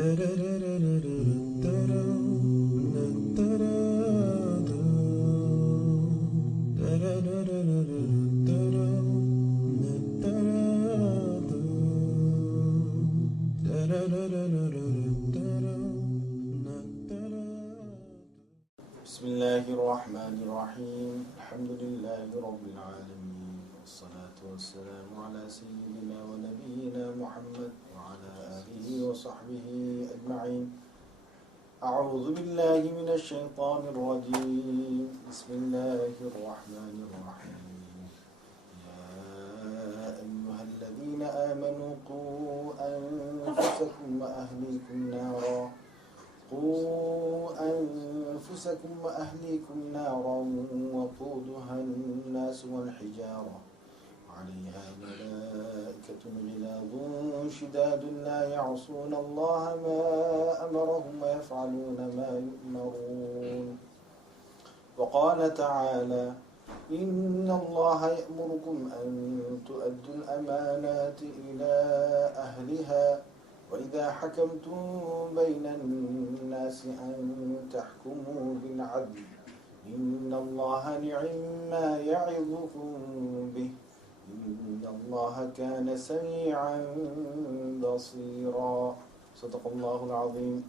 Bismillahirrahmanirrahim. Alhamdulillahi Rabbil Alameen. Wassalatu wassalamu ala Sayyidina wa Nabiyyina Muhammad wa ala alihi wa sahbihi ajma'in. A'udhu billahi minash shaitanir rajim. Bismillahirrahmanirrahim. Ya ayyuhalladhina amanu qu anfusakum wa ahlikum nara. قوا أنفسكم وأهليكم نارا وقودها الناس والحجارة عليها ملائكة غلاظ شداد لا يعصون الله ما أمرهم ويفعلون ما يؤمرون. وقال تعالى إن الله يأمركم أن تؤدوا الأمانات إلى أهلها وإذا حكمتم بين الناس أن تحكموا بالعدل إن الله نعم ما يعظكم به إن الله كان سميعا بصيرا. صدق الله العظيم.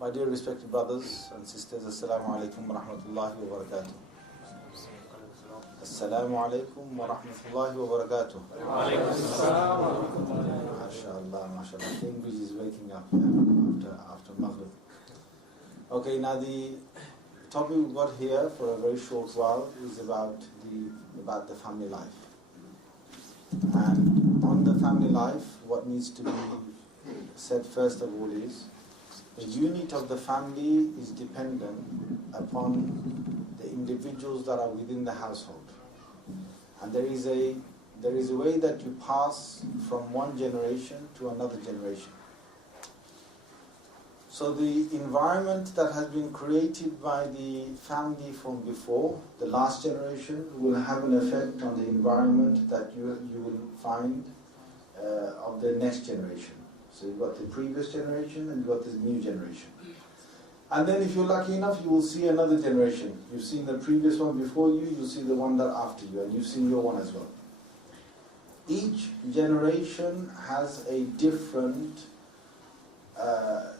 My dear respected brothers and sisters, Assalamu alaikum wa rahmatullahi wa barakatuh. Assalamu alaikum wa rahmatullahi wa barakatuh. MashaAllah, MashaAllah. Cambridge is waking up after Maghrib. Okay, now the topic we've got here for a very short while is about the family life. And on the family life, what needs to be said first of all is the unit of the family is dependent upon the individuals that are within the household. And there is a way that you pass from one generation to another generation. So the environment that has been created by the family from before, the last generation, will have an effect on the environment that you will find of the next generation. So you've got the previous generation and you've got this new generation. And then if you're lucky enough, you will see another generation. You've seen the previous one before you, you'll see the one that after you, and you've seen your one as well. Each generation has a different,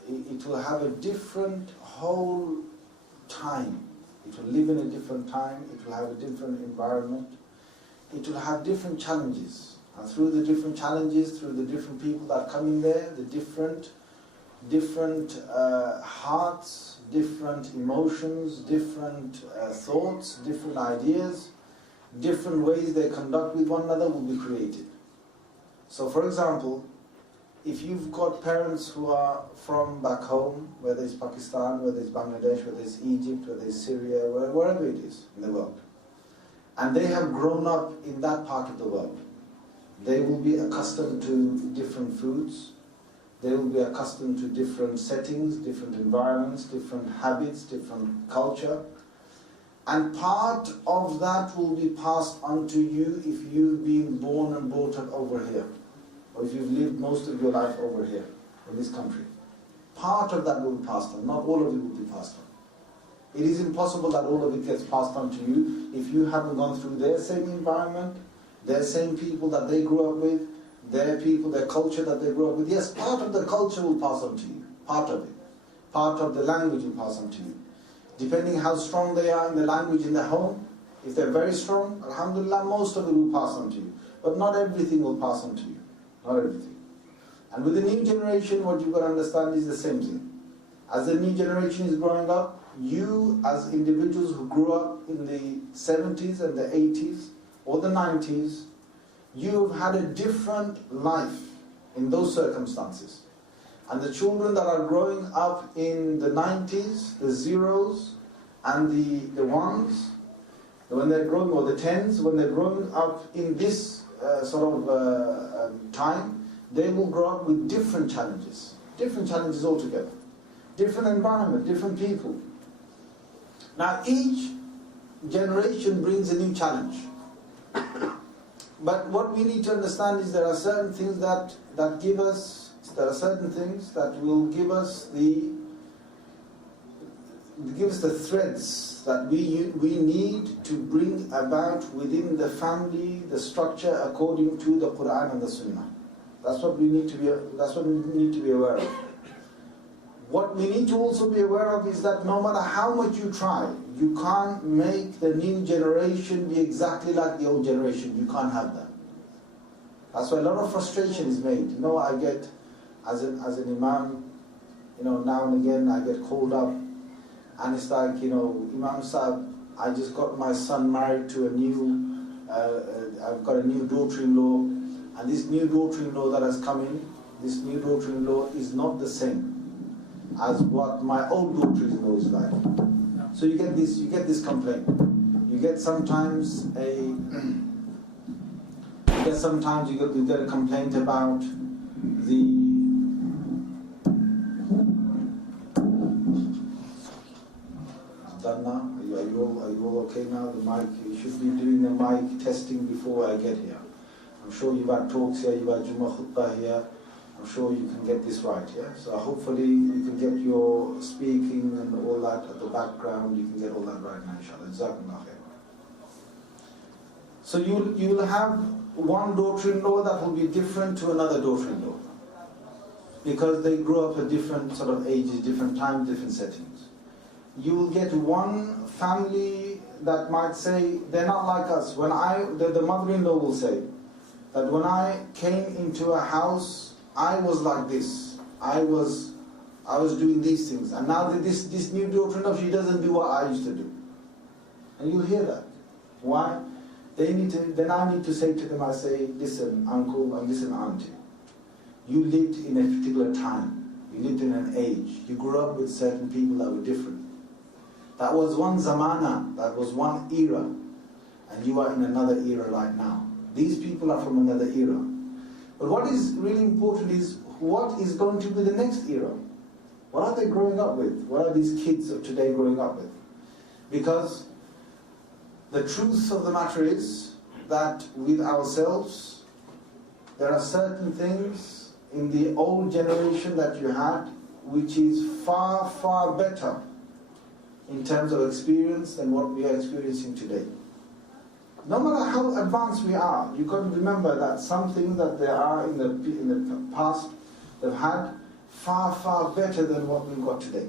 it will have a different whole time. It will live in a different time, it will have a different environment, it will have different challenges. And through the different challenges, through the different people that come in there, the different hearts, different emotions, different thoughts, different ideas, different ways they conduct with one another will be created. So for example, if you've got parents who are from back home, whether it's Pakistan, whether it's Bangladesh, whether it's Egypt, whether it's Syria, wherever it is in the world, and they have grown up in that part of the world, they will be accustomed to different foods, they will be accustomed to different settings, different environments, different habits, different culture. And part of that will be passed on to you if you've been born and brought up over here, or if you've lived most of your life over here, in this country. Part of that will be passed on, not all of it will be passed on. It is impossible that all of it gets passed on to you if you haven't gone through their same environment, their same people that they grew up with, their people, their culture that they grew up with. Yes, part of the culture will pass on to you, part of it. Part of the language will pass on to you. Depending how strong they are in the language in their home, if they're very strong, alhamdulillah, most of it will pass on to you. But not everything will pass on to you. Not everything. And with the new generation, what you've got to understand is the same thing. As the new generation is growing up, you as individuals who grew up in the 70s and the 80s or the 90s, you've had a different life in those circumstances. And the children that are growing up in the 90s, the zeros and the ones, when they're growing, or the tens, when they're growing up in this time, they will grow up with different challenges altogether. Different environment, different people. Now each generation brings a new challenge. But what we need to understand is there are certain things that give us There are certain things that will give us the threads that we need to bring about within the family, the structure according to the Quran and the Sunnah. That's what we need to be aware of. What we need to also be aware of is that no matter how much you try, you can't make the new generation be exactly like the old generation. You can't have that. That's why a lot of frustration is made. You know, I get, as an imam, you know, now and again I get called up, and it's like, you know, Imam Sahib, I just got my son married to I've got a new daughter-in-law, and this new daughter-in-law that has come in, this new daughter-in-law is not the same as what my old daughter-in-law is like. So you get this complaint. You get sometimes you get a complaint about the done now? Are you all okay now? The mic, you should be doing the mic testing before I get here. I'm sure you've had talks here, you've had Jummah Khutbah here. I'm sure you can get this right, yeah? So hopefully you can get your speaking and all that at the background, you can get all that right now, inshallah. Jazakumullah khair. So you will have one daughter-in-law that will be different to another daughter-in-law, because they grow up at different sort of ages, different times, different settings. You will get one family that might say, they're not like us. When the mother-in-law will say, that when I came into a house, I was like this. I was doing these things. And now that this new daughter-in-law, she doesn't do what I used to do. And you'll hear that. Why? Then I need to say to them, I say, listen, uncle, and listen, auntie. You lived in a particular time. You lived in an age. You grew up with certain people that were different. That was one zamana, that was one era. And you are in another era right now. These people are from another era. But what is really important is, what is going to be the next era? What are they growing up with? What are these kids of today growing up with? Because the truth of the matter is that with ourselves, there are certain things in the old generation that you had, which is far, far better in terms of experience than what we are experiencing today. No matter how advanced we are, you got to remember that some things that there are in the past, they've had far, far better than what we've got today.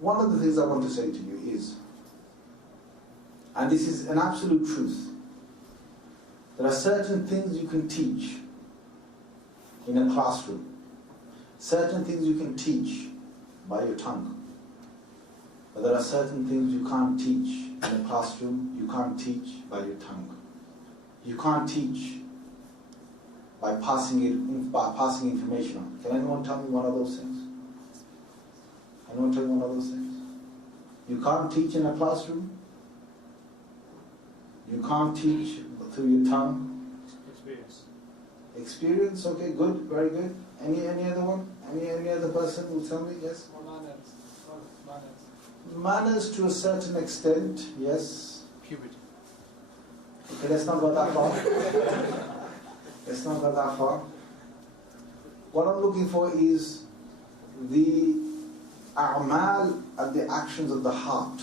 One of the things I want to say to you is, and this is an absolute truth, there are certain things you can teach in a classroom, certain things you can teach by your tongue. But there are certain things you can't teach in a classroom, you can't teach by your tongue. You can't teach by passing information on. Can anyone tell me one of those things? Anyone tell me one of those things? You can't teach in a classroom. You can't teach through your tongue. Experience. Experience, okay, good, very good. Any other one? Any other person will tell me? Yes? Manners to a certain extent, yes. Puberty. Okay, let's not go that far. Let's not go that far. What I'm looking for is the a'mal and the actions of the heart.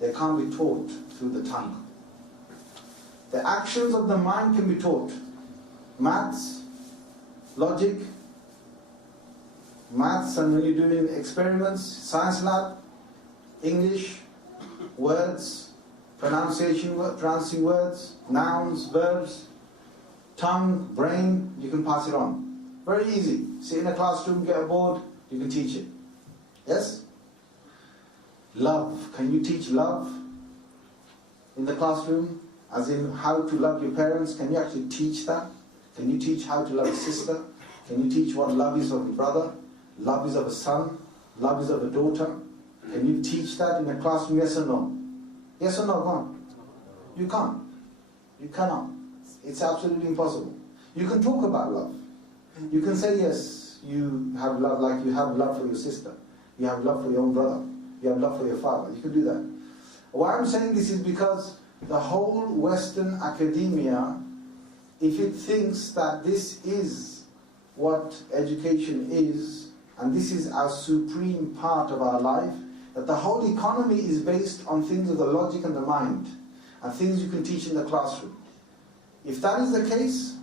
They can't be taught through the tongue. The actions of the mind can be taught. Maths, logic, and when you're doing experiments, science lab, English, words, pronouncing words, nouns, verbs, tongue, brain, you can pass it on. Very easy. Sit in a classroom, get a board, you can teach it. Yes? Love. Can you teach love in the classroom? As in how to love your parents. Can you actually teach that? Can you teach how to love a sister? Can you teach what love is of a brother? Love is of a son? Love is of a daughter? Can you teach that in a classroom, yes or no? Yes or no, go on. You can't. You cannot. It's absolutely impossible. You can talk about love. You can say, yes, you have love like you have love for your sister. You have love for your own brother. You have love for your father. You can do that. Why I'm saying this is because the whole Western academia, if it thinks that this is what education is, and this is our supreme part of our life, that the whole economy is based on things of the logic and the mind, and things you can teach in the classroom. If that is the case,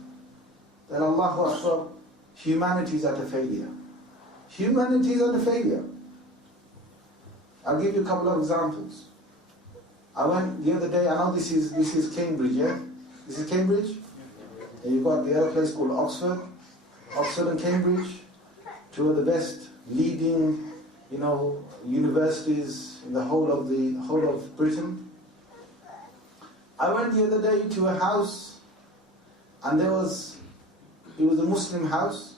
then Allahu Akbar, humanity is at a failure. Humanity is at a failure. I'll give you a couple of examples. I went the other day, I know this is Cambridge, yeah? This is Cambridge? And you've got the other place called Oxford and Cambridge, two of the best leading, universities in the whole of Britain. I went the other day to a house, and it was a Muslim house,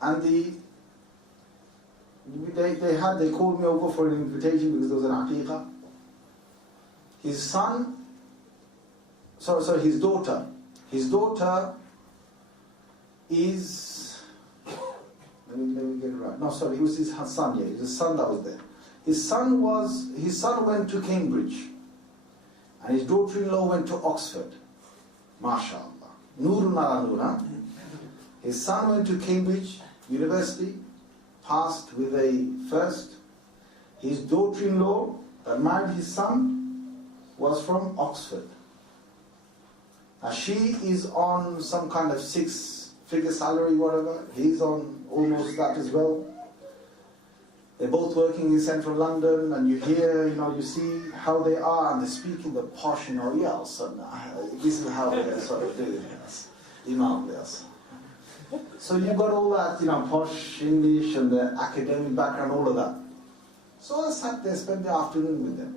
and they called me over for an invitation because there was an aqiqah. His daughter is, let me get it right. No, sorry, it was his son, yeah, it was his son that was there. His son went to Cambridge, and his daughter-in-law went to Oxford. MashaAllah. Nurun ala nur, huh? His son went to Cambridge University, passed with a first. His daughter-in-law that married his son was from Oxford. Now she is on some kind of 6-figure salary, whatever. He's on almost that as well. They're both working in central London, and you hear, you see how they are, and they speak in the posh, yeah, so this is how they're sort of doing it. So you've got all that, posh English and the academic background, all of that. So I sat there, spent the afternoon with them.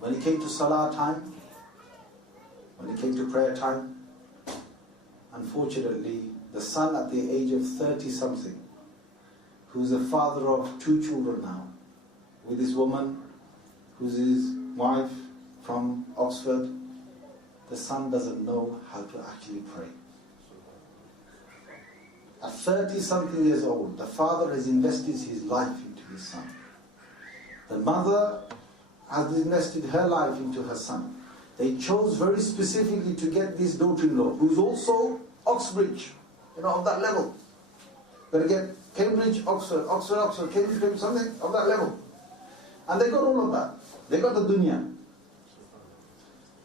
When it came to Salah time, when it came to prayer time, unfortunately, the son at the age of 30-something, who's the father of 2 children now, with this woman, who's his wife from Oxford, the son doesn't know how to actually pray. At 30-something years old, the father has invested his life into his son. The mother has invested her life into her son. They chose very specifically to get this daughter-in-law, who's also Oxbridge, of that level. Going to get Cambridge, Oxford, Cambridge, something of that level. And they got all of that. They got the dunya.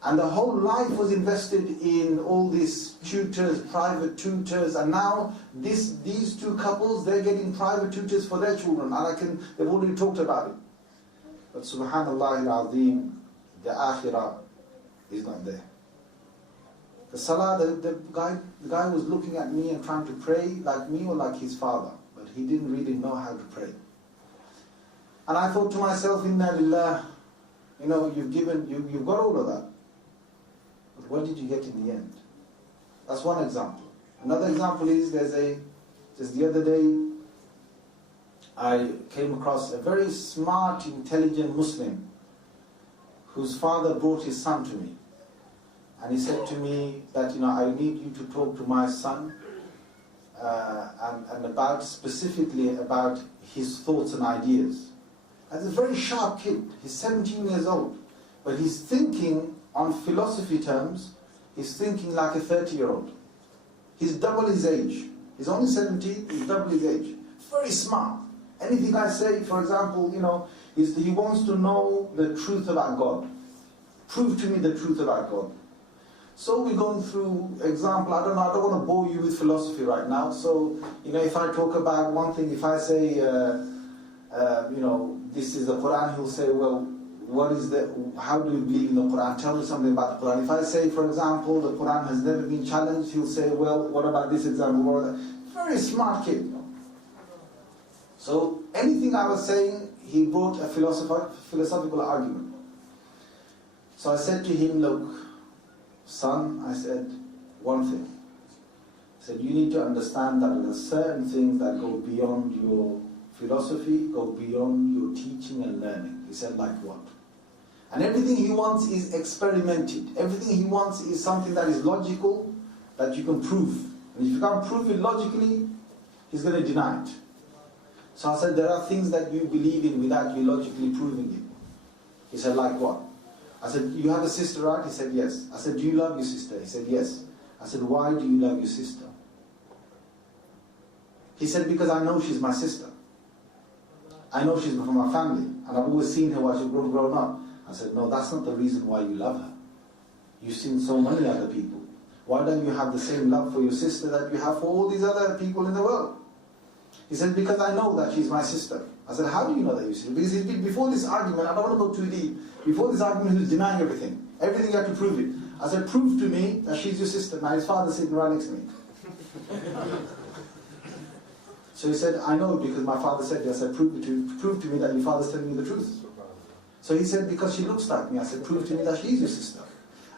And the whole life was invested in all these tutors, private tutors, and now these 2 couples, they're getting private tutors for their children, and they've already talked about it. But subhanallah al-azim, the akhirah is not there. The salah, the guy was looking at me and trying to pray like me or like his father, but he didn't really know how to pray. And I thought to myself, inna lillah, you've got all of that. But what did you get in the end? That's one example. Another example is, just the other day, I came across a very smart, intelligent Muslim whose father brought his son to me. And he said to me that, I need you to talk to my son and specifically about his thoughts and ideas. And he's a very sharp kid. He's 17 years old. But he's thinking on philosophy terms, he's thinking like a 30-year-old. He's double his age. He's only 17, he's double his age. Very smart. Anything I say, for example, he wants to know the truth about God. Prove to me the truth about God. So we're going through example. I don't want to bore you with philosophy right now. So, if I talk about one thing, if I say, this is the Quran, he'll say, well, how do you believe in the Quran? Tell me something about the Quran. If I say, for example, the Quran has never been challenged, he'll say, well, what about this example? Very smart kid. So anything I was saying, he brought a philosophical argument. So I said to him, look, son, I said, one thing. I said, you need to understand that there are certain things that go beyond your philosophy, go beyond your teaching and learning. He said, like what? And everything he wants is experimented. Everything he wants is something that is logical, that you can prove. And if you can't prove it logically, he's going to deny it. So I said, there are things that you believe in without you logically proving it. He said, like what? I said, you have a sister, right? He said, yes. I said, do you love your sister? He said, yes. I said, why do you love your sister? He said, because I know she's my sister. I know she's from my family, and I've always seen her while she's grown up. I said, no, that's not the reason why you love her. You've seen so many other people. Why don't you have the same love for your sister that you have for all these other people in the world? He said, because I know that she's my sister. I said, how do you know that you're sister? Because before this argument, I don't want to go too deep, before this argument he was denying everything. Everything you have to prove it. I said, prove to me that she's your sister. Now his father's sitting right next to me. So he said, I know because my father said it. I said, prove to me that your father's telling you the truth. So he said, because she looks like me. I said, prove to me that she's your sister.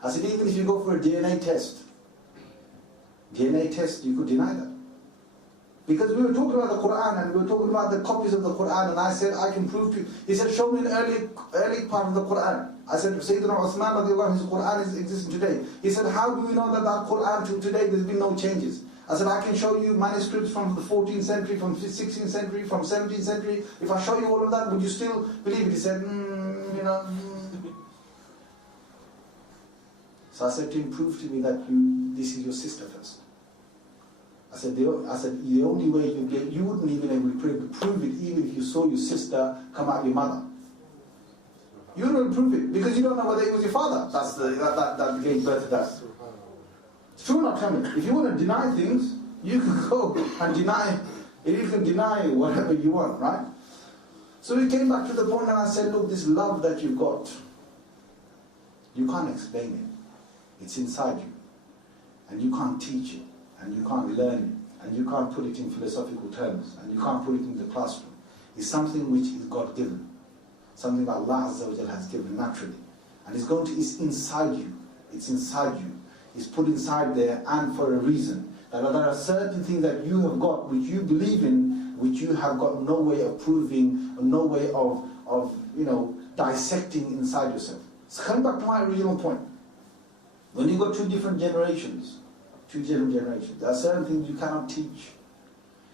I said, even if you go for a DNA test, you could deny that. Because we were talking about the Quran and we were talking about the copies of the Quran, and I said, I can prove to you. He said, show me an early part of the Quran. I said, Sayyidina Uthman radiallahu anhu, his Quran is existing today. He said, how do we know that Quran till today there's been no changes? I said, I can show you manuscripts from the 14th century, from the 16th century, from 17th century. If I show you all of that, would you still believe it? He said, So I said to him, prove to me that this is your sister first. I said, the only way you wouldn't even be able to prove it even if you saw your sister come out your mother. You wouldn't prove it because you don't know whether it was your father that gave birth to that. It's true or not, tell me. If you want to deny things, you can go and deny. You can deny whatever you want, right? So we came back to the point and I said, look, this love that you've got, you can't explain it. It's inside you. And you can't teach it. And you can't learn it. And you can't put it in philosophical terms. And you can't put it in the classroom. It's something which is God-given. Something that Allah Azza wa Jalla has given naturally. And it's inside you. It's inside you. It's put inside there and for a reason. That there are certain things that you have got, which you believe in, which you have got no way of proving, or no way of dissecting inside yourself. So coming back to my original point. When you've got two different generations, there are certain things you cannot teach.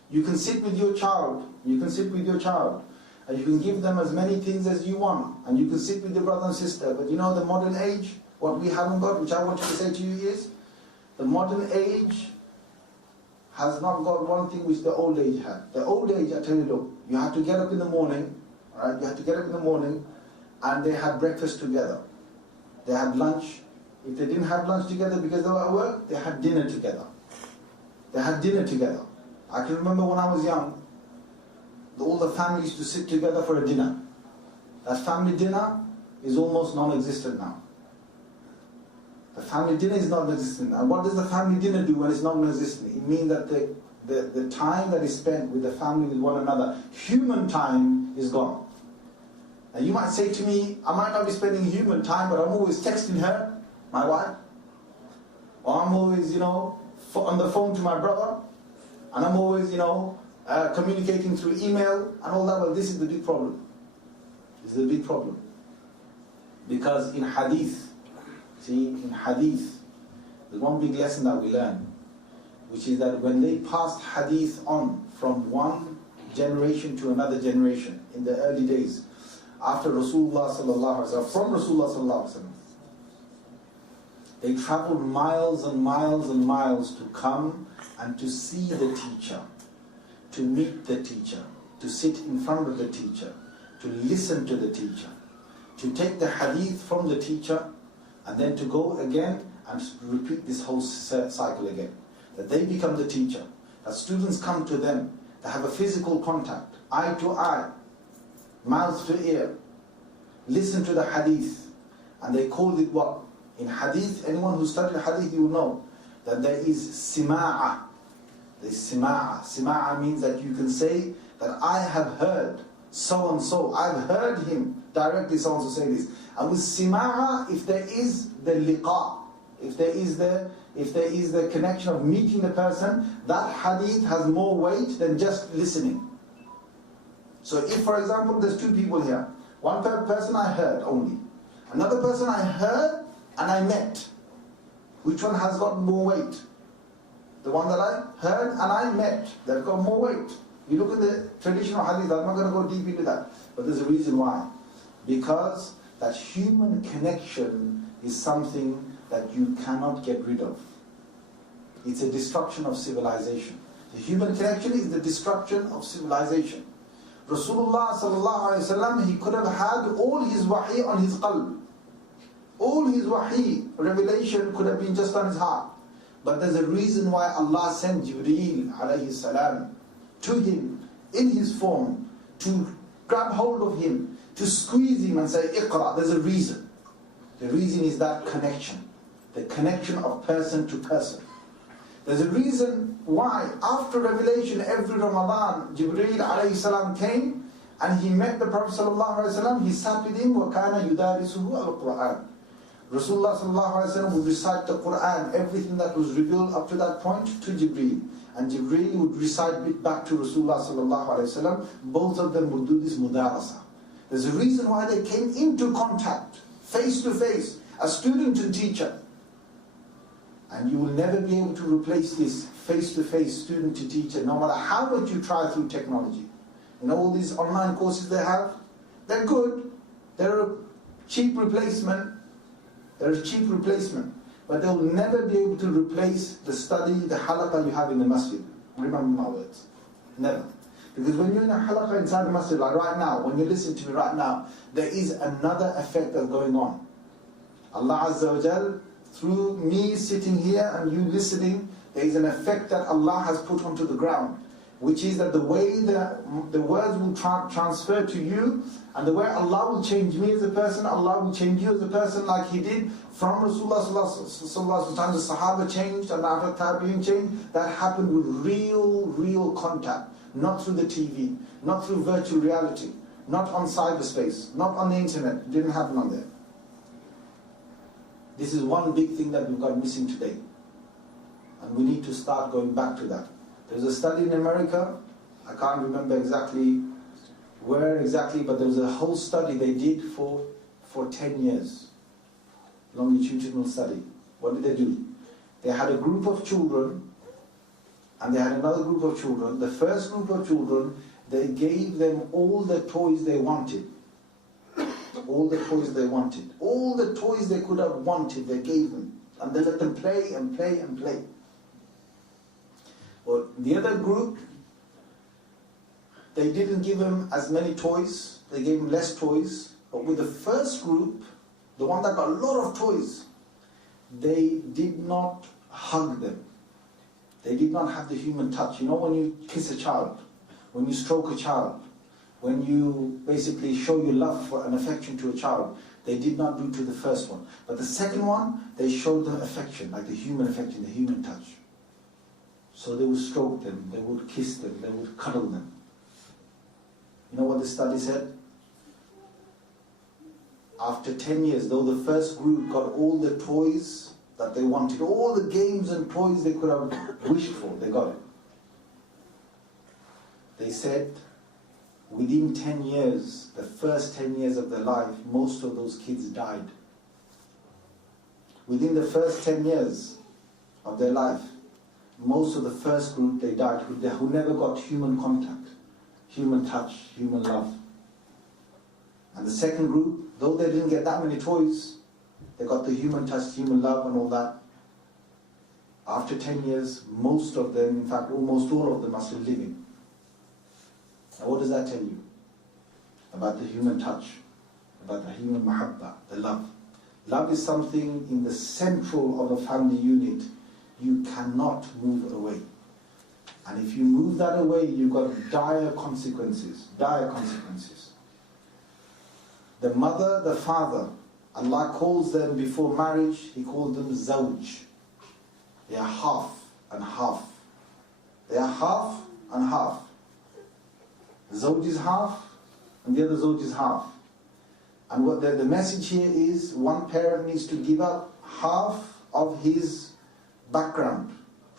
You can sit with your child, and you can give them as many things as you want, and you can sit with your brother and sister, but you know the modern age, what we haven't got, which I want to say to you is, the modern age has not got one thing which the old age had. The old age, I tell you, look, you had to get up in the morning, right? You had to get up in the morning, and they had breakfast together. They had lunch. If they didn't have lunch together because they were at work, they had dinner together. I can remember when I was young, all the families used to sit together for a dinner. That family dinner is almost non-existent now. The family dinner is non-existent. And what does the family dinner do when it's non-existent? It means that the time that is spent with the family, with one another, human time is gone. Now you might say to me, I might not be spending human time, but I'm always texting her, my wife, or I'm always, on the phone to my brother, and I'm always, communicating through email and all that. Well, this is the big problem. Because in hadith, there's one big lesson that we learn, which is that when they passed hadith on from one generation to another generation in the early days, after Rasulullah sallallahu alaihi wasallam, from Rasulullah sallallahu alaihi wasallam, they traveled miles and miles and miles to come and to see the teacher, to meet the teacher, to sit in front of the teacher, to listen to the teacher, to take the hadith from the teacher, and then to go again and repeat this whole cycle again. That they become the teacher, that students come to them, they have a physical contact, eye to eye, mouth to ear, listen to the hadith, and they called it what? In hadith, anyone who studied hadith, you will know that there is sima'a. There's sima'a. Sima'a means that you can say that I have heard so and so. I've heard him directly so and so say this. And with sima'a, if there is the liqa, if there is the connection of meeting the person, that hadith has more weight than just listening. So if, for example, there's two people here, one person I heard only, another person I heard and I met, which one has got more weight? The one that I heard and I met, that got more weight. You look at the traditional hadith, I'm not going to go deep into that, but there's a reason why. Because that human connection is something that you cannot get rid of. It's a destruction of civilization. The human connection is the destruction of civilization. Rasulullah sallallahu alaihi wasallam, he could have had all his wahi on his qalb. All his wahi, revelation could have been just on his heart. But there's a reason why Allah sent Jibreel alayhi salam to him in his form to grab hold of him, to squeeze him and say, Iqra. There's a reason. The reason is that connection. The connection of person to person. There's a reason why after revelation every Ramadan Jibreel alayhi salam came and he met the Prophet sallallahu alaihi wasallam. He sat with him, وَكَانَ يُدَارِسُهُ الْقُرْآنِ. Rasulullah sallallahu alaihi wasallam would recite the Qur'an, everything that was revealed up to that point, to Jibreel. And Jibreel would recite it back to Rasulullah sallallahu alaihi wasallam. Both of them would do this mudarasa. There's a reason why they came into contact, face to face, a student and teacher. And you will never be able to replace this face-to-face student to teacher, no matter how much you try through technology. You know all these online courses they have? They're good. They're a cheap replacement. They're a cheap replacement. But they'll never be able to replace the study, the halaqah you have in the masjid. Remember my words. Never. Because when you're in a halaqah inside the masjid, like right now, when you listen to me right now, there is another effect that's going on. Allah Azza wa Jal, through me sitting here and you listening, there is an effect that Allah has put onto the ground, which is that the way the words will transfer to you, and the way Allah will change me as a person, Allah will change you as a person, like He did from Rasulullah sallallahu alaihi wasallam. The Sahaba changed and after Tabi'in changed. That happened with real contact, not through the TV, not through virtual reality, not on cyberspace, not on the internet. It didn't happen on there. This is one big thing that we've got missing today. And we need to start going back to that. There's a study in America, I can't remember exactly where exactly, but there was a whole study they did for 10 years. Longitudinal study. What did they do? They had a group of children and they had another group of children. The first group of children, they gave them all the toys they wanted. All the toys they wanted. All the toys they could have wanted, they gave them. And they let them play and play and play. Well, the other group, they didn't give them as many toys. They gave them less toys. But with the first group, the one that got a lot of toys, they did not hug them. They did not have the human touch. You know when you kiss a child, when you stroke a child, when you basically show your love for an affection to a child, they did not do to the first one. But the second one, they showed the affection, like the human affection, the human touch. So they would stroke them, they would kiss them, they would cuddle them. You know what the study said? After 10 years, though the first group got all the toys that they wanted, all the games and toys they could have wished for, they got it. They said, within 10 years, the first 10 years of their life, most of those kids died. Within the first 10 years of their life, most of the first group, they died, who never got human contact, human touch, human love. And the second group, though they didn't get that many toys, they got the human touch, human love and all that. After 10 years, most of them, in fact almost all of them, are still living. Now what does that tell you? About the human touch, about the human mahabba, the love. Love is something in the central of a family unit. You cannot move away. And if you move that away, you've got dire consequences. Dire consequences. The mother, the father, Allah calls them before marriage, He called them zawj. They are half and half. They are half and half. Zawj is half and the other zawj is half. And what the message here is, one parent needs to give up half of his background,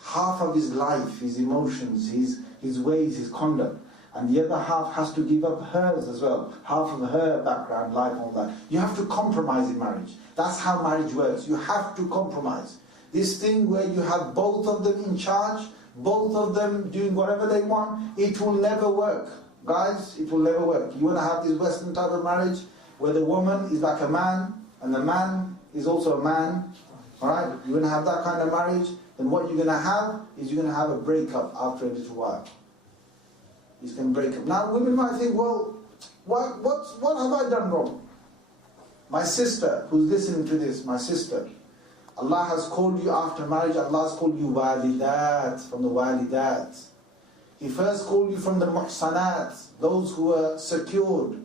half of his life, his emotions, his ways, his conduct. And the other half has to give up hers as well, half of her background, life, all that. You have to compromise in marriage. That's how marriage works. You have to compromise. This thing where you have both of them in charge, both of them doing whatever they want, it will never work. Guys, it will never work. You want to have this Western type of marriage where the woman is like a man and the man is also a man. Alright? You want to have that kind of marriage, then what you're going to have is you're going to have a breakup after a little while. It's going to break up. Now women might think, well, what have I done wrong? My sister, who's listening to this, my sister, Allah has called you after marriage, Allah has called you walidat, from the walidat. He first called you from the muhsanat, those who are secured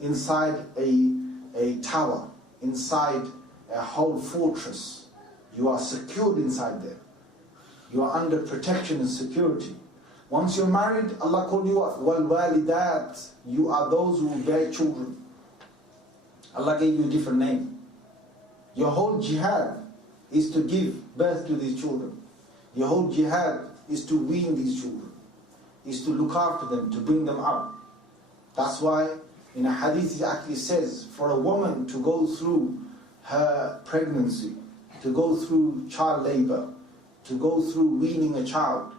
inside a tower, inside a whole fortress. You are secured inside there. You are under protection and security. Once you're married, Allah called you what? Wal-walidat. You are those who bear children. Allah gave you a different name. Your whole jihad is to give birth to these children. Your whole jihad is to wean these children, is to look after them, to bring them up. That's why in a hadith it actually says, for a woman to go through her pregnancy, to go through child labor, to go through weaning a child,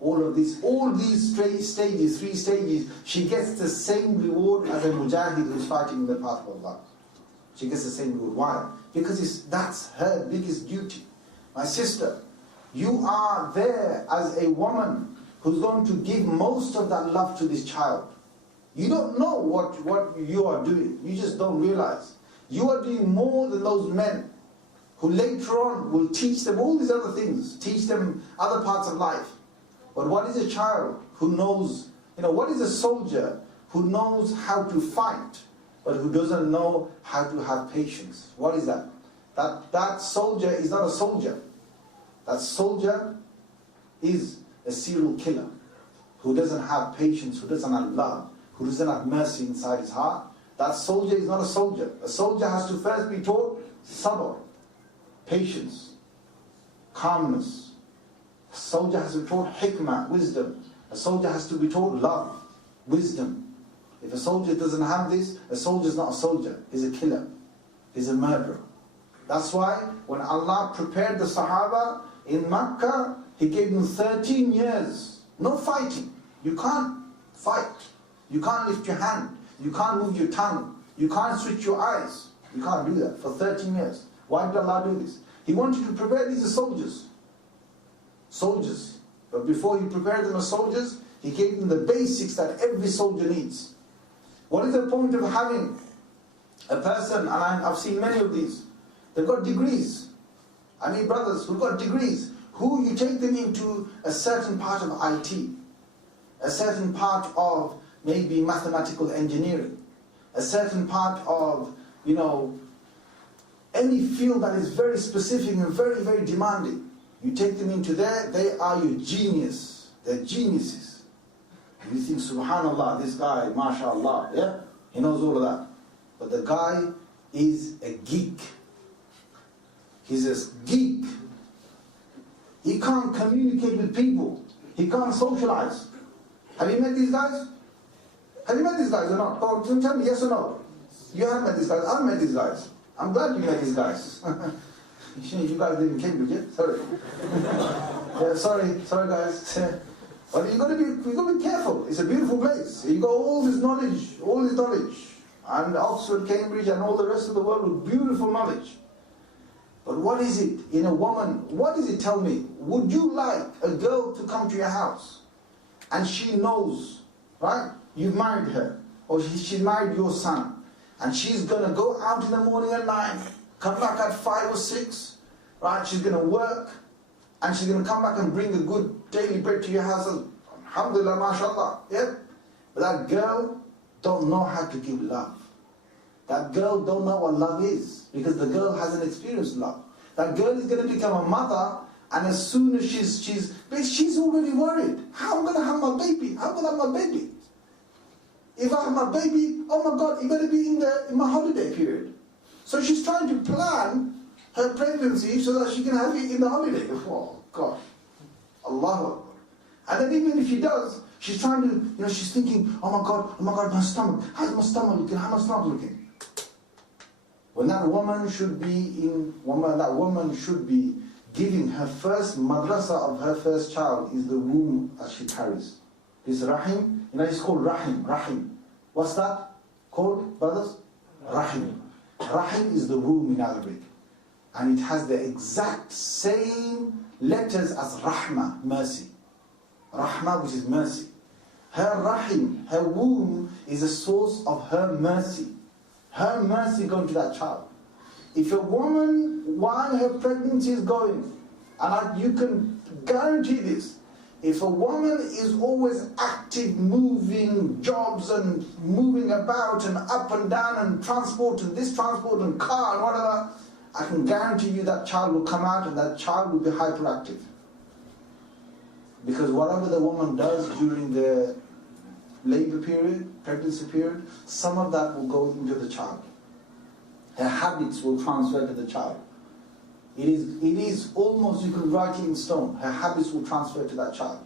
all these stages, 3 stages, she gets the same reward as a mujahid who's fighting in the path of Allah. She gets the same reward. Why? Because that's her biggest duty. My sister, you are there as a woman who's going to give most of that love to this child. You don't know what you are doing. You just don't realize. You are doing more than those men who later on will teach them all these other things, teach them other parts of life. But what is a child who knows, what is a soldier who knows how to fight, but who doesn't know how to have patience? What is that? That soldier is not a soldier. That soldier is a serial killer who doesn't have patience, who doesn't have love, who doesn't have mercy inside his heart. That soldier is not a soldier. A soldier has to first be taught sabr, patience, calmness. A soldier has to be taught hikmah, wisdom. A soldier has to be taught love, wisdom. If a soldier doesn't have this, a soldier is not a soldier. He's a killer. He's a murderer. That's why when Allah prepared the Sahaba in Makkah, He gave them 13 years. No fighting. You can't fight. You can't lift your hand. You can't move your tongue. You can't switch your eyes. You can't do that for 13 years. Why did Allah do this? He wanted to prepare these as soldiers. Soldiers. But before He prepared them as soldiers, He gave them the basics that every soldier needs. What is the point of having a person, and I've seen many of these, they've got degrees. I mean brothers who've got degrees, who you take them into a certain part of IT, a certain part of maybe mathematical engineering, a certain part of, any field that is very specific and very, very demanding. You take them into there, they are your genius. They're geniuses. You think, subhanallah, this guy, mashallah, yeah? He knows all of that. But the guy is a geek. He's a geek. He can't communicate with people. He can't socialize. Have you met these guys? Have you met these guys or not? Oh, tell me yes or no. You have met these guys. I've met these guys. I'm glad you met these guys. You guys live in Cambridge, yeah? Sorry. Yeah, sorry guys. But you've got to be careful. It's a beautiful place. You got all this knowledge. And Oxford, Cambridge and all the rest of the world with beautiful knowledge. But what is it in a woman? What does it tell me? Would you like a girl to come to your house and she knows, right? You've married her, or she married your son, and she's going to go out in the morning at 9, come back at 5 or 6, right? She's going to work, and she's going to come back and bring a good daily bread to your house. Alhamdulillah, mashallah, yeah? But that girl don't know how to give love. That girl don't know what love is, because the girl hasn't experienced love. That girl is going to become a mother, and as soon as she's already worried. How am I going to have my baby? How am I going to have my baby? If I have my baby, oh my God, it better be in my holiday period. So she's trying to plan her pregnancy so that she can have it in the holiday. Oh God, Allahu Akbar. And then even if she does, she's trying to, she's thinking, oh my God, my stomach. How's my stomach looking? How's my stomach looking? When that woman should be giving her first madrasa of her first child is the womb that she carries. This rahim, it's called rahim. What's that called, brothers? Rahim. Rahim is the womb in Arabic. And it has the exact same letters as Rahma, mercy. Rahma, which is mercy. Her Rahim, her womb, is a source of her mercy. Her mercy going to that child. If a woman, while her pregnancy is going, and you can guarantee this, if a woman is always active, moving, jobs and moving about and up and down and transport and this transport and car and whatever, I can guarantee you that child will come out and that child will be hyperactive. Because whatever the woman does during the labor period, pregnancy period, some of that will go into the child. Her habits will transfer to the child. It is almost, you can write it in stone. Her habits will transfer to that child.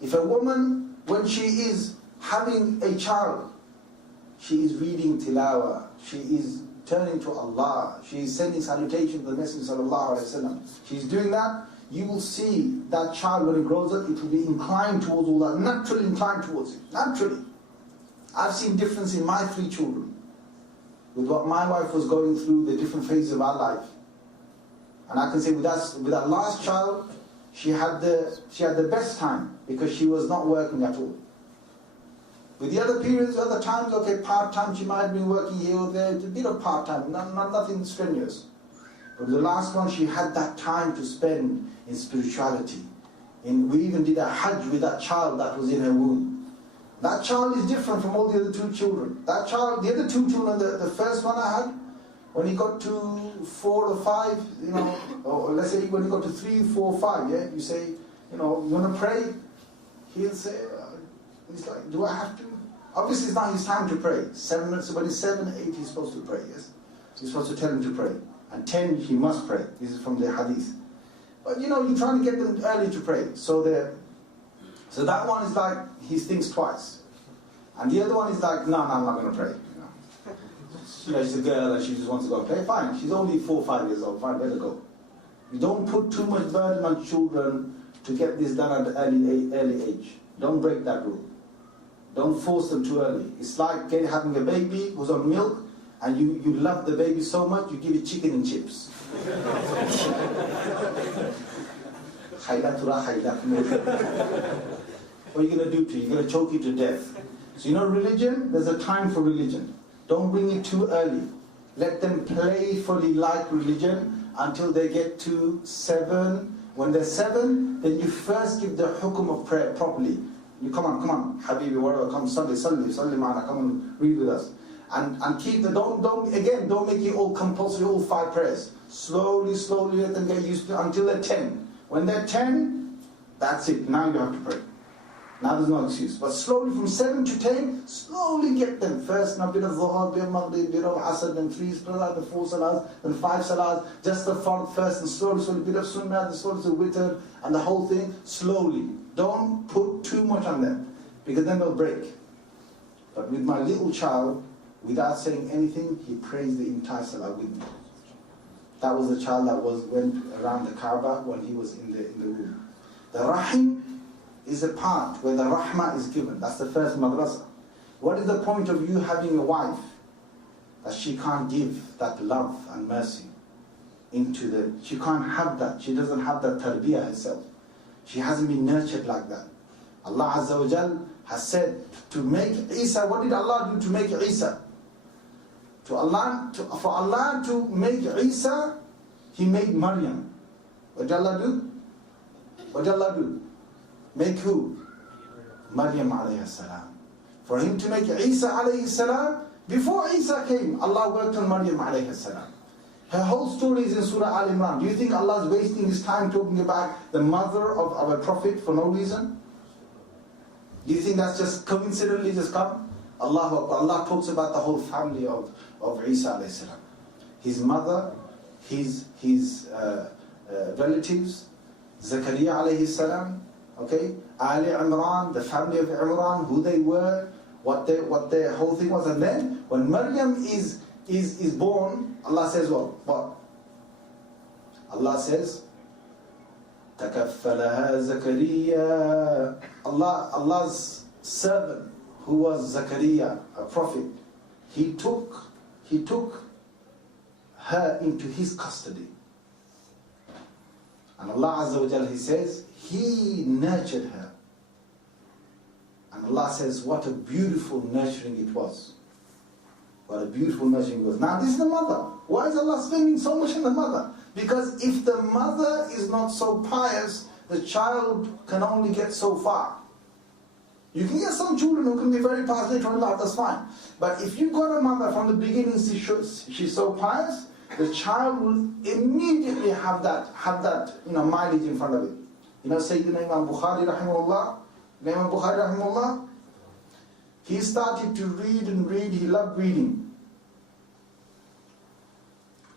If a woman, when she is having a child, she is reading tilawah, she is turning to Allah, she is sending salutation to the Messenger sallallahu alaihi wasallam. She is doing that. You will see that child when it grows up, it will be inclined towards all that, naturally inclined towards it, naturally. I've seen difference in my 3 children, with what my wife was going through, the different phases of our life. And I can say with that last child, she had the best time, because she was not working at all. With the other periods, other times, okay, part-time, she might have been working here or there, a bit of part-time, nothing strenuous. But the last one, she had that time to spend in spirituality. We even did a hajj with that child that was in her womb. That child is different from all the other 2 children. That child, the other 2 children, the first one I had, when he got to 4 or 5, or let's say when he got to 3, 4, 5, yeah, you say, you want to pray? He'll say, he's like, do I have to? Obviously it's not his time to pray. 7 minutes, when he's 7, 8, he's supposed to pray, yes? You're supposed to tell him to pray. And 10, he must pray. This is from the hadith. But you're trying to get them early to pray. So that one is like, he thinks twice. And the other one is like, no, I'm not going to pray. She's a girl and she just wants to go play. Fine, she's only 4 or 5 years old. Fine, let her go. You don't put too much burden on children to get this done at an early age. Don't break that rule. Don't force them too early. It's like having a baby who's on milk, and you love the baby so much, you give it chicken and chips. What are you going to do to you? You're going to choke you to death. So religion, there's a time for religion. Don't bring it too early. Let them playfully like religion until they get to 7. When they're 7, then you first give the hukum of prayer properly. You come on, Habibi, whatever, come, salli ma'ana, come and read with us. And keep don't make it all compulsory, all 5 prayers. Slowly let them get used to it until they're 10. When they're 10, that's it. Now you have to pray. Now there's no excuse. But slowly from 7 to 10, slowly get them. First, a bit of Dhuhr, bit of Maghrib, bit of Asr, then 3 salahs, then 4 salahs, then 5 salahs. Just the Fard first, and slowly, bit of Sunnah, then slowly Witr, and the whole thing, slowly. Don't put too much on them, because then they'll break. But with my little child, without saying anything, he prays the entire salah with me. That was the child that went around the Kaaba when he was in the womb. The Rahim is a part where the Rahmah is given. That's the first madrasa. What is the point of you having a wife that she can't give that love and mercy she can't have that. She doesn't have that tarbiyah herself. She hasn't been nurtured like that. Allah Azza wa Jal has said to make Isa, what did Allah do to make Isa? For Allah to make Isa, He made Maryam. What did Allah do? What did Allah do? Make who? Maryam alayhi salam. For Him to make Isa alayhi salam, before Isa came, Allah worked on Maryam alayhi salam. Her whole story is in Surah Al-Imran. Do you think Allah is wasting His time talking about the mother of a prophet for no reason? Do you think that's just coincidentally just come? Allah talks about the whole family of Isa alayhi salam. His mother, his relatives, Zakaria alayhi salam, okay, Ali Imran, the family of Imran, who they were, what their whole thing was. And then when Maryam is born, Allah says what? Allah says, تَكَفَّلَهَا زَكَرِيَّا. Allah's servant, who was Zakaria, a prophet, he took her into his custody. And Allah Azza wa Jal, He says, He nurtured her. And Allah says, what a beautiful nurturing it was. What a beautiful nurturing it was. Now this is the mother. Why is Allah spending so much on the mother? Because if the mother is not so pious, the child can only get so far. You can get some children who can be very pious later on in life, that's fine. But if you've got a mother from the beginning, she's so pious, the child will immediately have that mileage in front of it. You know, Sayyidina Imam Bukhari rahimahullah, he started to read and read, he loved reading.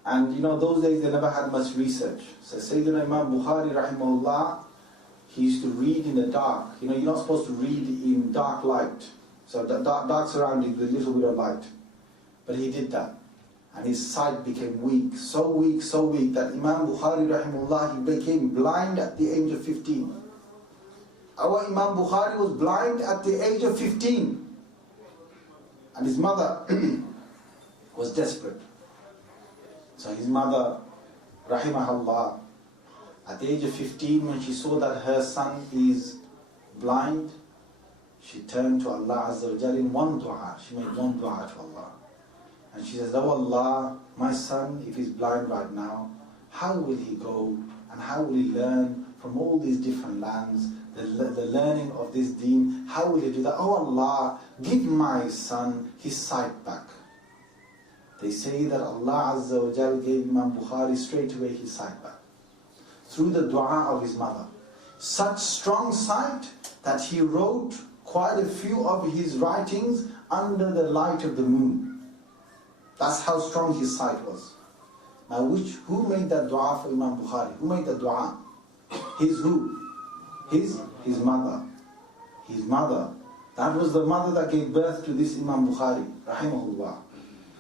And you know, those days they never had much research. So Sayyidina Imam Bukhari rahimahullah, he used to read in the dark. You know, you're not supposed to read in dark light. So dark surroundings with a little bit of light. But he did that. And his sight became weak, so weak that Imam Bukhari rahimahullah, he became blind at the age of 15. Our Imam Bukhari was blind at the age of 15. And his mother was desperate. So his mother, rahimahullah, at the age of 15, when she saw that her son is blind, she turned to Allah Azza wa Jalla in one dua. She made one dua to Allah. And she says, oh Allah, my son, if he's blind right now, how will he go and how will he learn from all these different lands, the learning of this deen? How will he do that? Oh Allah, give my son his sight back. They say that Allah Azza wa Jalla gave Imam Bukhari straight away his sight back, through the dua of his mother. Such strong sight that he wrote quite a few of his writings under the light of the moon. That's how strong his sight was. Now who made that dua for Imam Bukhari? Who made that dua? His who? His mother. His mother. That was the mother that gave birth to this Imam Bukhari, rahimahullah.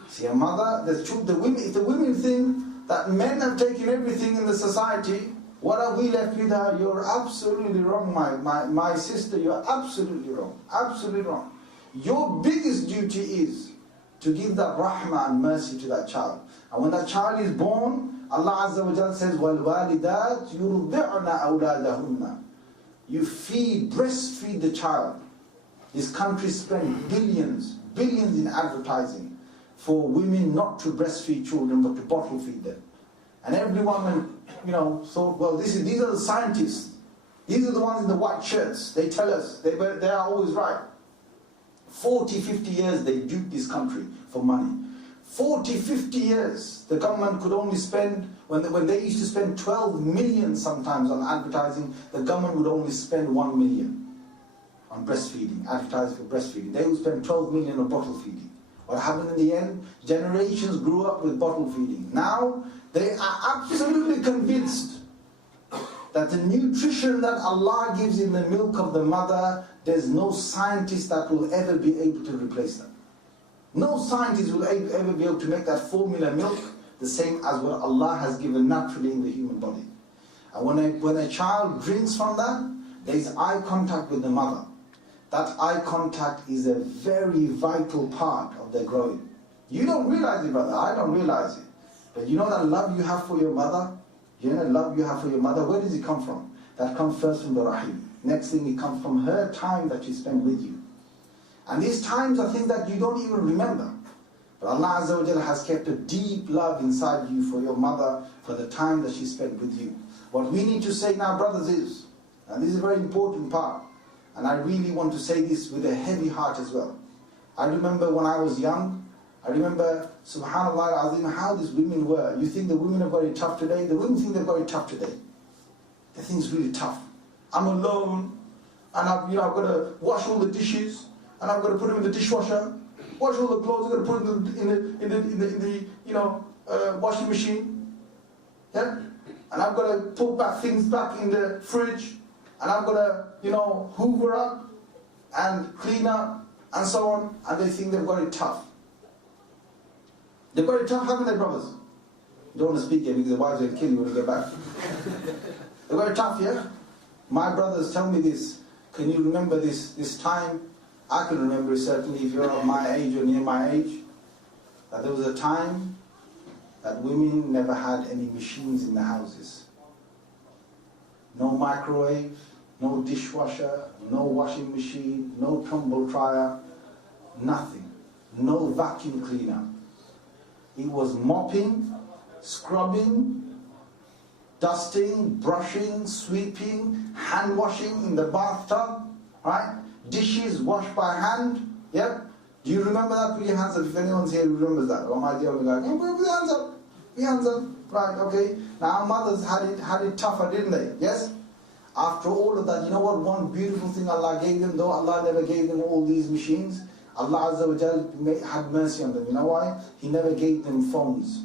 See, a mother, if the women think that men have taken everything in the society, what are we left with? You're absolutely wrong, my sister, you're absolutely wrong. Absolutely wrong. Your biggest duty is to give that rahmah and mercy to that child. And when that child is born, Allah Azza wa Jalla says, وَالْوَالِدَاتْ يُرْضِعْنَ أَوْلَادَهُنَّ. You breastfeed the child. This country spends billions in advertising for women not to breastfeed children but to bottle feed them. And everyone, thought, well, these are the scientists. These are the ones in the white shirts. They tell us, they are always right. 40, 50 years they duped this country for money. 40, 50 years the government could only spend, when they used to spend 12 million sometimes on advertising, the government would only spend 1 million on breastfeeding, advertising for breastfeeding. They would spend 12 million on bottle feeding. What happened in the end? Generations grew up with bottle feeding. Now they are absolutely convinced that the nutrition that Allah gives in the milk of the mother, there's no scientist that will ever be able to replace that. No scientist will ever be able to make that formula milk the same as what Allah has given naturally in the human body. And when a child drinks from that, there is eye contact with the mother. That eye contact is a very vital part of their growing. You don't realize it, brother. I don't realize it. But you know that love you have for your mother? You know that love you have for your mother? Where does it come from? That comes first from the rahim. Next thing, it comes from her time that she spent with you. And these times are things that you don't even remember. But Allah Azza wa Jalla has kept a deep love inside you for your mother, for the time that she spent with you. What we need to say now, brothers, is, and this is a very important part, and I really want to say this with a heavy heart as well. I remember when I was young, I remember, subhanallah al-azim, how these women were. You think the women have got it tough today? The women think they've got it tough today. They think it's really tough. I'm alone, and I've got to wash all the dishes, and I've got to put them in the dishwasher, wash all the clothes, I've got to put them in the washing machine. Yeah? And I've got to put things back in the fridge, and I've got to, hoover up and clean up and so on, and they think they've got it tough. They've got it tough, haven't they, brothers? You don't want to speak here because the wives will kill you when you get back. They've got it tough, yeah? My brothers tell me this. Can you remember this time? I can remember it certainly if you're of my age or near my age. That there was a time that women never had any machines in their houses. no microwave, no dishwasher, no washing machine, no tumble dryer, nothing. No vacuum cleaner. It was mopping, scrubbing, dusting, brushing, sweeping, hand washing in the bathtub, right? Dishes washed by hand, yep. Do you remember that? Put your hands up if anyone's here who remembers that. Or am I the only guy? Yeah, put your hands up. Put your hands up. Right, okay. Now our mothers had it tougher, didn't they? Yes? After all of that, you know what one beautiful thing Allah gave them, though Allah never gave them all these machines? Allah Azza wa Jal had mercy on them. You know why? He never gave them phones.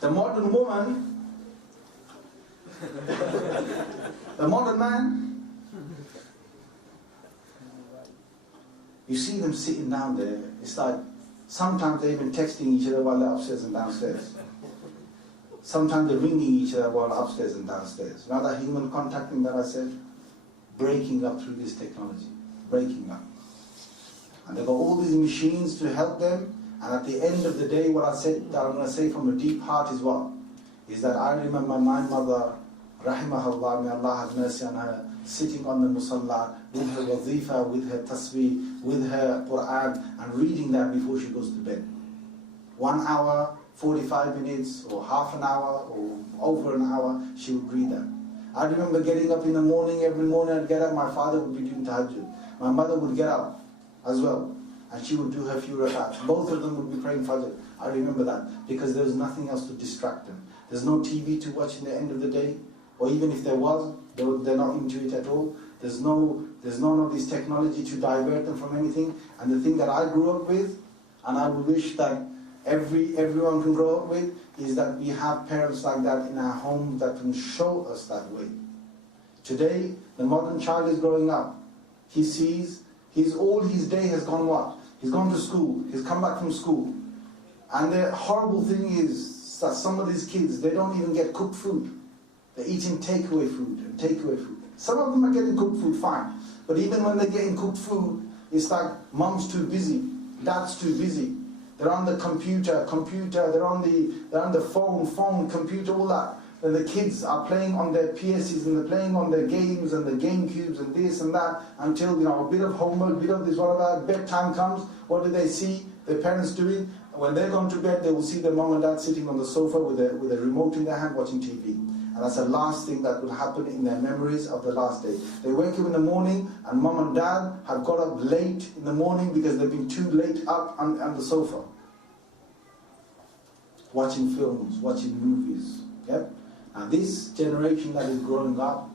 The modern woman, the modern man, you see them sitting down there, it's like, sometimes they're even texting each other while they're upstairs and downstairs. Sometimes they're ringing each other while upstairs and downstairs. Now that human contacting that I said, breaking up through this technology, breaking up. And they've got all these machines to help them, and at the end of the day, what I said, that I'm going to say from a deep heart is what? Is that I remember my mother, rahimahullah, may Allah have mercy on her, sitting on the musalla with her wazifa, with her tasbih, with her Quran, and reading that before she goes to bed. 1 hour, 45 minutes, or half an hour, or over an hour, she would read that. I remember getting up in the morning, every morning I'd get up, my father would be doing tahajjud. My mother would get up as well, and she would do her few rakats. Both of them would be praying fajr. I remember that, because there was nothing else to distract them. There's no TV to watch in the end of the day, or even if there was, they're not into it at all. There's none of this technology to divert them from anything. And the thing that I grew up with, and I would wish that everyone can grow up with, is that we have parents like that in our home that can show us that way. Today, the modern child is growing up. He sees, all his day has gone what? He's gone to school, he's come back from school. And the horrible thing is that some of these kids, they don't even get cooked food. They're eating takeaway food and takeaway food. Some of them are getting cooked food, fine. But even when they're getting cooked food, it's like mom's too busy, dad's too busy. They're on the computer, they're on the phone, computer, all that. And the kids are playing on their PSs and they're playing on their games and the game cubes and this and that until, a bit of homework, a bit of this, whatever. Bedtime comes, what do they see their parents doing? When they're going to bed, they will see their mom and dad sitting on the sofa with a remote in their hand watching TV. And that's the last thing that will happen in their memories of the last day. They wake up in the morning and mom and dad have got up late in the morning because they've been too late up on the sofa. Watching films, watching movies. Yep. Now this generation that is growing up,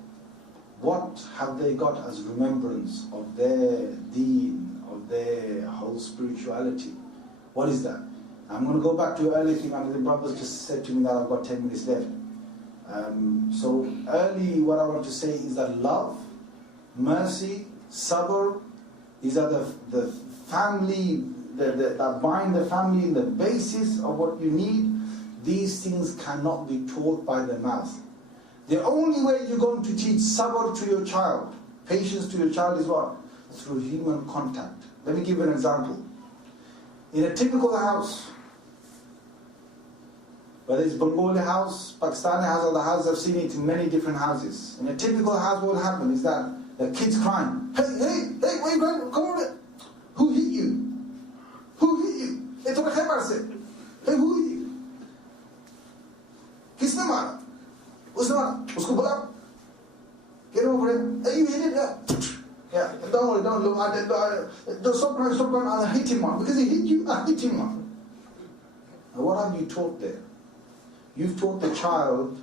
what have they got as remembrance of their deen, of their whole spirituality? What is that? I'm going to go back to earlier thing, and the brothers just said to me that I've got 10 minutes left. So early, what I want to say is that love, mercy, sabr, these are the family, that bind the family, the basis of what you need. These things cannot be taught by the mouth. The only way you're going to teach sabr to your child, patience to your child, is what? Through human contact. Let me give you an example. In a typical house, whether it's Bengali house, Pakistani house, or the house, I've seen it in many different houses. In a typical house, what will happen is that the kids crying. Hey, where are you going? Come over there. Who hit you? Who hit you? Hey, who hit you? Kisne mara? Usne mara? Usko bula? Get over here. Hey, you hit it? Yeah. Don't worry, don't look. Don't stop crying. I'll hit him, man. Because he hit you, I'll hit him, man. Now, what have you taught there? You've taught the child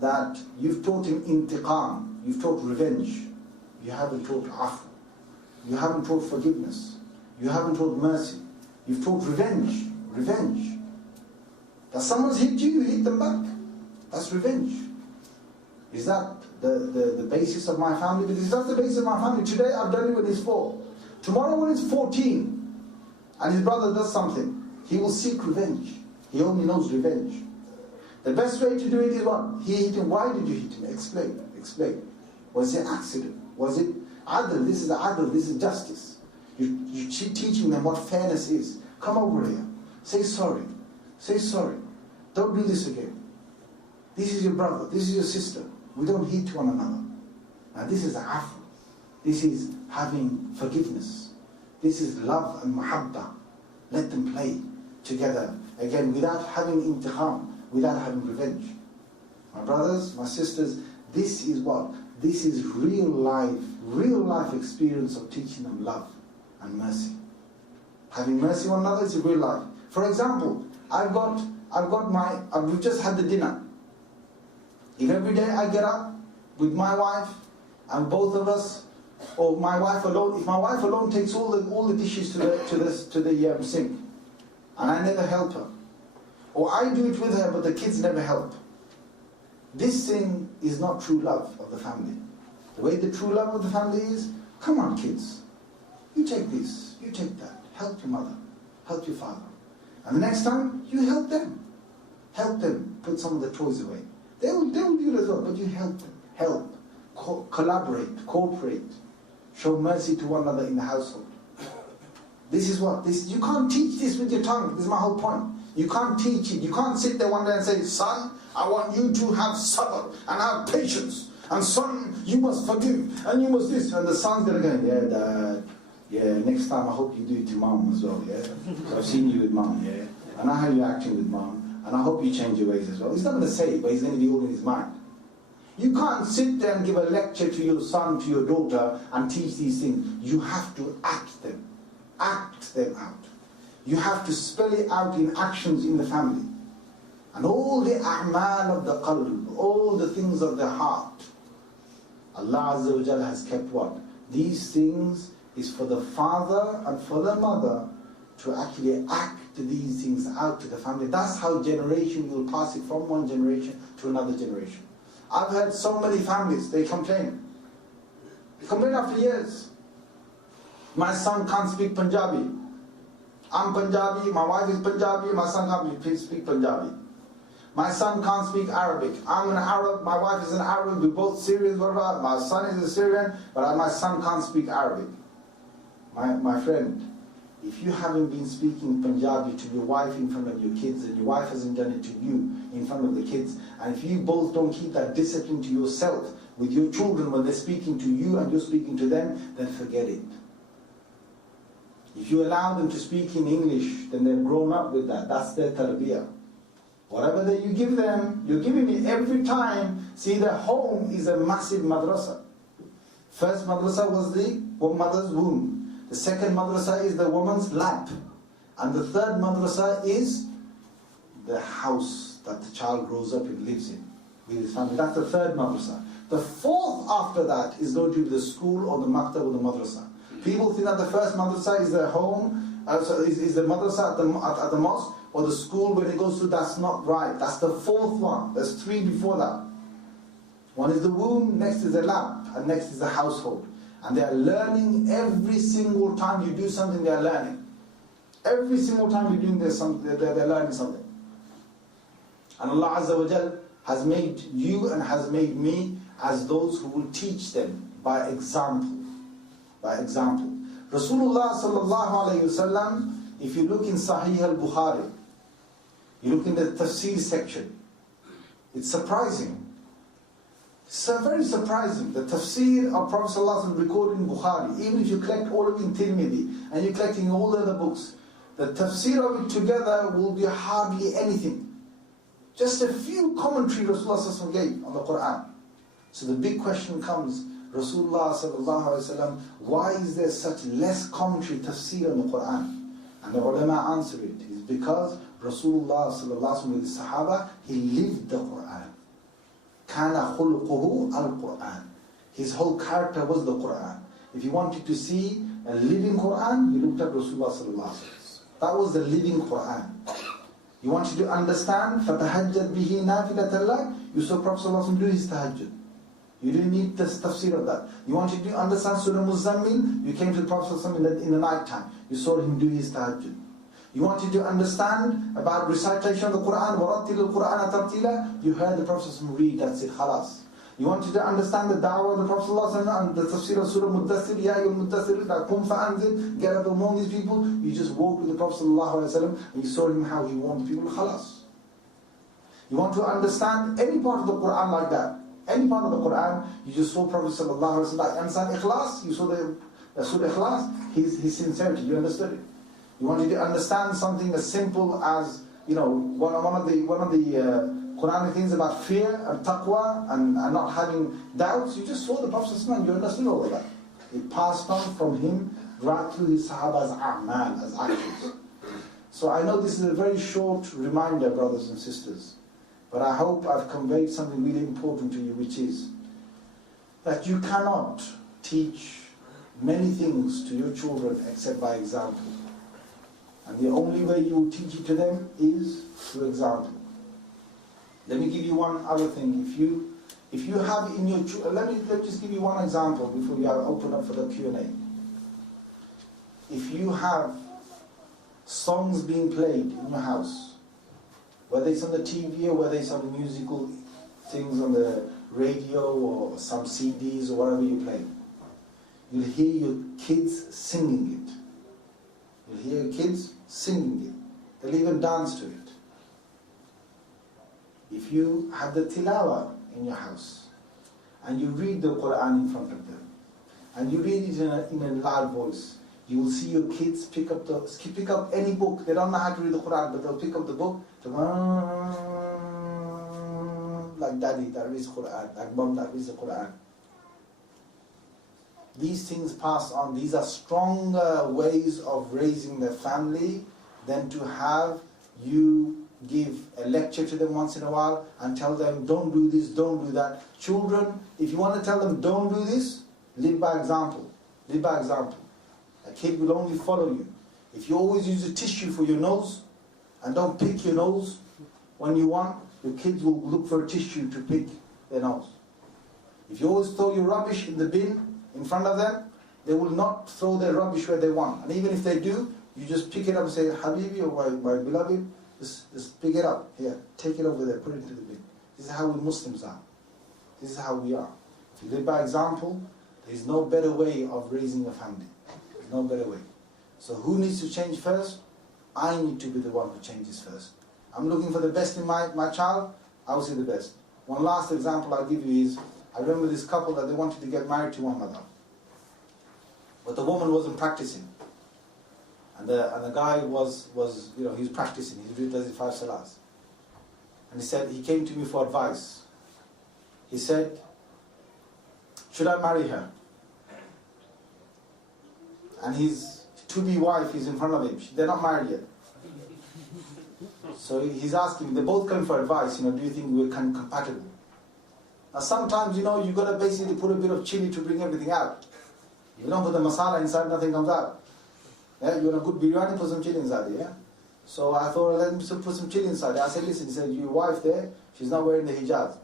that you've taught him intiqam, you've taught revenge. You haven't taught afu. You haven't taught forgiveness. You haven't taught mercy. You've taught revenge. Revenge. That someone's hit you, you hit them back. That's revenge. Is that the basis of my family? Because that's the basis of my family. Today I've done it when he's 4. Tomorrow when he's 14 and his brother does something, he will seek revenge. He only knows revenge. The best way to do it is what? He hit him. Why did you hit him? Explain. Was it accident? Was it adl? This is adl. This is justice. You're teaching them what fairness is. Come over here. Say sorry. Say sorry. Don't do this again. This is your brother, this is your sister. We don't hate one another. Now this is afu. This is having forgiveness. This is love and muhabba. Let them play together. Again, without having intikham, without having revenge. My brothers, my sisters, this is what? This is real life experience of teaching them love and mercy. Having mercy on another is a real life. For example, we've just had the dinner. If every day I get up with my wife and both of us, or my wife alone, if my wife alone takes all the dishes to the sink, and I never help her, or I do it with her but the kids never help, this thing is not true love of the family. The way the true love of the family is, come on kids, you take this, you take that, help your mother, help your father. And the next time, you help them. Help them put some of the toys away. They will do it as well, but you help them. Help, collaborate, cooperate, show mercy to one another in the household. This is what, you can't teach this with your tongue. This is my whole point. You can't teach it. You can't sit there one day and say, son, I want you to have sabr and have patience. And son, you must forgive, and you must this. And the son's going to go, yeah, dad, yeah, next time I hope you do it to mom as well, yeah. So I've seen you with mom, yeah. I know how you're acting with mom, and I hope you change your ways as well. He's not going to say it, but he's going to be all in his mind. You can't sit there and give a lecture to your son, to your daughter, and teach these things. You have to act them out. You have to spell it out in actions in the family. And all the a'mal of the qalb, all the things of the heart, Allah Azza wa Jalla has kept what? These things is for the father and for the mother to actually act these things out to the family. That's how generation will pass it from one generation to another generation. I've heard so many families, they complain. They complain after years. My son can't speak Punjabi. I'm Punjabi, my wife is Punjabi, my son can't speak Punjabi. My son can't speak Arabic. I'm an Arab, my wife is an Arab, we're both Syrians, whatever. My son is a Syrian, but my son can't speak Arabic. My friend, if you haven't been speaking Punjabi to your wife in front of your kids, and your wife hasn't done it to you in front of the kids, and if you both don't keep that discipline to yourself with your children when they're speaking to you and you're speaking to them, then forget it. If you allow them to speak in English, then they've grown up with that. That's their tarbiyah. Whatever that you give them, you're giving it every time. See, the home is a massive madrasa. First madrasa was the mother's womb. The second madrasa is the woman's lap. And the third madrasa is the house that the child grows up and lives in with his family. That's the third madrasa. The fourth after that is going to be the school or the maktab or the madrasa. People think that the first madrasa is the home, is the madrasa at the mosque, or the school when it goes to. That's not right. That's the fourth one. There's three before that. One is the womb, next is the lap, and next is the household. And they are learning every single time you do something, they are learning. Every single time you're doing something, they're learning something. And Allah Azza wa Jal has made you and has made me as those who will teach them by example. By example. Rasulullah sallallahu alayhi wasallam, if you look in Sahih al-Bukhari, you look in the tafsir section, it's surprising. It's very surprising. The tafsir of Prophet sallallahu alaihi wasallam recorded in Bukhari, even if you collect all of it in Tirmidhi, and you're collecting all the other books, the tafsir of it together will be hardly anything. Just a few commentary Rasulullah sallallahu alaihi wasallam gave on the Quran. So the big question comes, Rasulullah sallallahu alaihi wasallam, why is there such less commentary tafsir on the Quran? And the ulama answer it is because Rasulullah sallallahu alaihi wasallam with the Sahaba, he lived the Quran. Kana khulquhu al-Quran. His whole character was the Quran. If you wanted to see a living Quran, you looked at Rasulullah sallallahu alaihi wasallam. That was the living Quran. You wanted to understand, فَتَهَجَّدْ بِهِ نَافِلَةً لَكَ, you saw Prophet sallallahu alaihi wasallam do his tahajjud. You didn't need the tafsir of that. You wanted to understand Surah Muzammil, you came to the Prophet ﷺ in the night time. You saw him do his tahajjud. You wanted to understand about recitation of the Quran, وَرَتِّلِ الْقُرْآنَ تَرْتِيلًا, you heard the Prophet ﷺ read, that's it, khalas. You wanted to understand the da'wah of the Prophet ﷺ and the tafsir of Surah Muddathir, Ya ayyuhal Muddathir, Qum fa'anzir, get up among these people. You just walked with the Prophet ﷺ and you saw him how he warned people, khalas. You want to understand any part of the Quran like that. Any part of the Quran, you just saw Prophet sallallahu alaihi wasallam, AlAnsaar Ikhlas, you saw the Surah Ikhlas, his sincerity, you understood it. You wanted to understand something as simple as, you know, one of the Quranic things about fear and taqwa and not having doubts, you just saw the Prophet sallallahu alaihi wasallam, you understood all of that. It passed on from him right through his Sahaba's a'mal, as actions. So I know this is a very short reminder, brothers and sisters, but I hope I've conveyed something really important to you, which is that you cannot teach many things to your children except by example. And the only way you will teach it to them is through example. Let me give you one other thing. If you have in your children, let me just give you one example before we open up for the Q&A. If you have songs being played in your house, whether it's on the TV or whether it's on the musical things on the radio or some CDs or whatever you play, you'll hear your kids singing it. You'll hear your kids singing it. They'll even dance to it. If you have the tilawa in your house and you read the Quran in front of them and you read it in a loud voice, you will see your kids pick up any book. They don't know how to read the Quran, but they'll pick up the book, like daddy that reads the Quran, like mom that reads the Quran. These things pass on. These are stronger ways of raising the family than to have you give a lecture to them once in a while and tell them, don't do this, don't do that. Children, if you want to tell them, don't do this, live by example. Live by example. A kid will only follow you. If you always use a tissue for your nose and don't pick your nose when you want, your kids will look for a tissue to pick their nose. If you always throw your rubbish in the bin in front of them, they will not throw their rubbish where they want. And even if they do, you just pick it up and say, Habibi or my beloved, just pick it up. Here, take it over there, put it into the bin. This is how we Muslims are. This is how we are. If you live by example, there is no better way of raising a family. There's no better way. So who needs to change first? I need to be the one who changes first. I'm looking for the best in my child, I will see the best. One last example I'll give you is, I remember this couple that they wanted to get married to one another. But the woman wasn't practicing. And the guy was he was practicing. He does his 5 salahs. And he came to me for advice. He said, should I marry her? And his to-be wife is in front of him. They're not married yet. So he's asking, they both come for advice, do you think we're compatible? Now sometimes, you've got to basically put a bit of chili to bring everything out. You don't put the masala inside, nothing comes out. Yeah, you want a good biryani, put some chili inside it, yeah? So I thought, let him put some chili inside it. I said, listen, he said, your wife there, she's not wearing the hijab.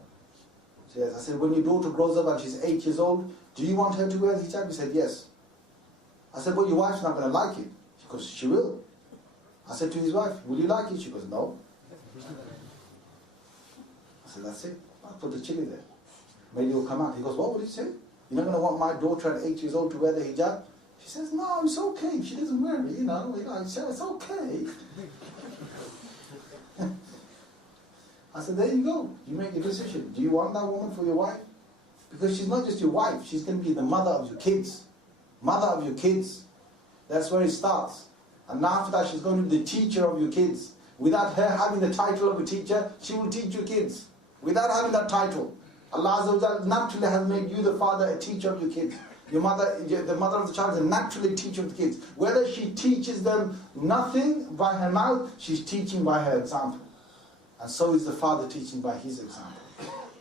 So yes. I said, when your daughter grows up and she's 8 years old, do you want her to wear the hijab? He said, yes. I said, but your wife's not going to like it. She goes, she will. I said to his wife, will you like it? She goes, no. I said, that's it. I'll put the chili there. Maybe it'll come out. He goes, what would he say? You're not going to want my daughter at 8 years old to wear the hijab? She says, no, it's okay. She doesn't wear it, I said, it's okay. I said, there you go. You make your decision. Do you want that woman for your wife? Because she's not just your wife. She's going to be the mother of your kids. Mother of your kids. That's where it starts. And after that, she's going to be the teacher of your kids. Without her having the title of a teacher, she will teach your kids. Without having that title, Allah Azza wa Jalla naturally has made you, the father, a teacher of your kids. Your mother, the mother of the child, is a naturally teacher of the kids. Whether she teaches them nothing by her mouth, she's teaching by her example. And so is the father teaching by his example.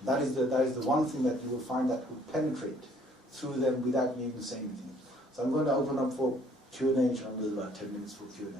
That is the one thing that you will find that will penetrate through them without you even saying anything. So I'm going to open up for Q&A, inshallah. There's about 10 minutes for Q&A.